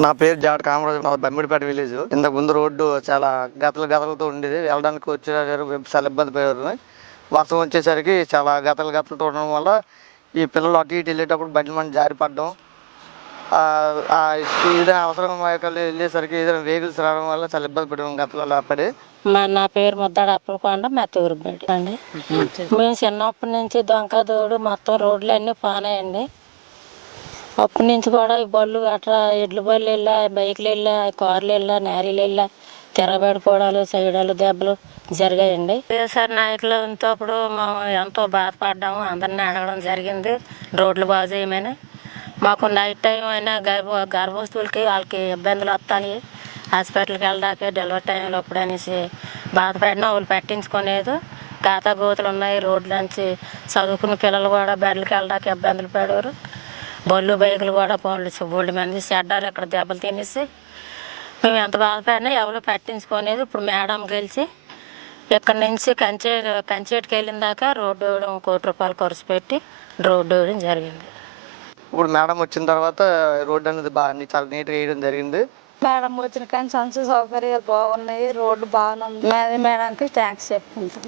నా పేరు జాడ కామరాజు. మా బమ్మిడిపేట విలేజ్. ఇంతకు ముందు రోడ్డు చాలా గతలతో ఉండేది. వెళ్ళడానికి వచ్చేవారు చాలా ఇబ్బంది పడేవారు. వర్షం వచ్చేసరికి చాలా గతలతో ఉండడం వల్ల ఈ పిల్లలు అటు ఇటు వెళ్ళేటప్పుడు బండి మంది జారి పడడం, ఏదైనా అవసరం వెళ్ళేసరికి ఏదైనా వెహికల్స్ రావడం వల్ల చాలా ఇబ్బంది పడడం గతలలో పడి. నా పేరు ముద్దాడ అప్పలకొండ, మెత్తూరుపేట అండి. మేము చిన్నప్పటి నుంచి దొంకదోడు మొత్తం రోడ్లు అన్నీ పానాయండి. అప్పటి నుంచి కూడా ఈ బళ్ళు అట్లా ఎడ్ల బళ్ళు వెళ్ళా, బైకులు వెళ్ళా, కార్లు వెళ్ళా, లారీలు వెళ్ళా, తిరగబడిపోవడాలు, చేయడాలు, దెబ్బలు జరిగాయండి. వైఎస్ఆర్ నాయకులతో అప్పుడు మేము ఎంతో బాధపడ్డాము. అందరినీ అడగడం జరిగింది రోడ్లు బాగు చేయమని. మాకు నైట్ టైం అయినా గర్భవస్తువులకి వాళ్ళకి ఇబ్బందులు వస్తాయి, హాస్పిటల్కి వెళ్ళడానికి డెలివరీ టైంలో అప్పుడు అనేసి బాధపడినా వాళ్ళు పట్టించుకోలేదు. ఖాతా గోతులు ఉన్నాయి రోడ్ల నుంచి, చదువుకున్న పిల్లలు కూడా బడికి వెళ్ళడానికి ఇబ్బందులు పడేవారు. బళ్ళు బైకులు కూడా బోల్డ్ మంది చెడ్డారు ఇక్కడ దెబ్బలు తినేసి. మేము ఎంత బాధపడినా ఎవరు పట్టించుకోలేదు. ఇప్పుడు మేడం గెలిచి ఇక్కడ నుంచి కంచేటికి వెళ్ళిన దాకా రోడ్డు వేయడం, ₹1 కోటి ఖర్చు పెట్టి రోడ్డు వేయడం జరిగింది. ఇప్పుడు మేడం వచ్చిన తర్వాత రోడ్డు అనేది చాలా నీట్గా వేయడం జరిగింది. మేడం వచ్చిన కానీ సంక్షేమ సౌకర్యాలు బాగున్నాయి, రోడ్డు బాగుంది. మేడంకి థ్యాంక్స్ చెప్పుకుంటాం.